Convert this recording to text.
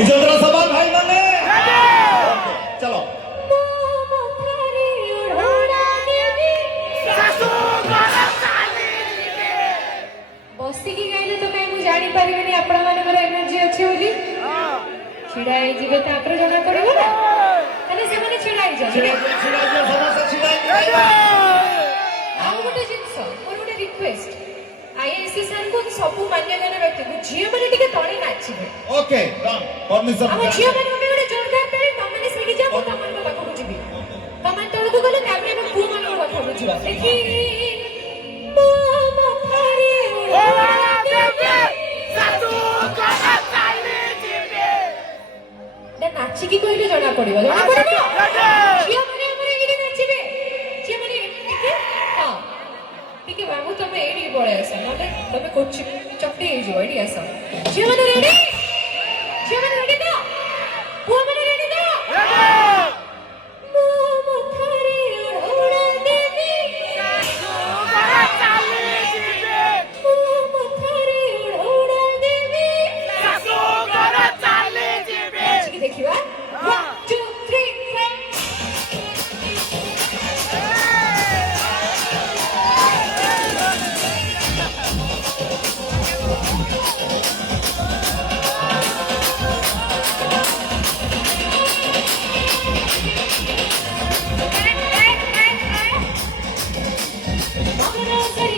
इजोद्रा सभा भाई माने चलो बसिकी गाइले तो कहीं जानी पारिबेनी आपण मानकर एनर्जी अछि बोली छिड़ाई जिबे तापर जणा पड़िबो ना तने से माने छिड़ाई जा समस्या छिड़ाई आउ गोटे जिंस मोर गोटे रिक्वेस्ट आईआईसी सर को सब मान्यगण व्यक्ति को झियो माने टिके तळे नाचिबे ओके डन परमिशन हम झियो माने गोटे जोरदार ताली तमने सिडी जा को तमन को पाखो जिबी तमन तळ को गले तापर हम पु मन को पाखो जिबा देखि नाचिकी कहले जणा पड़िबो जणा पड़िबो झियो माने हमरे एडी नाचिबे झियो माने टिके हां टिके बाबू तमे एडी पळे आसा नले तमे कोची चपटी हे जिवो एडी आसा झियो माने रेडी झियो माने रेडी तो पुआ माने रेडी तो देखिवा 1 2 3 4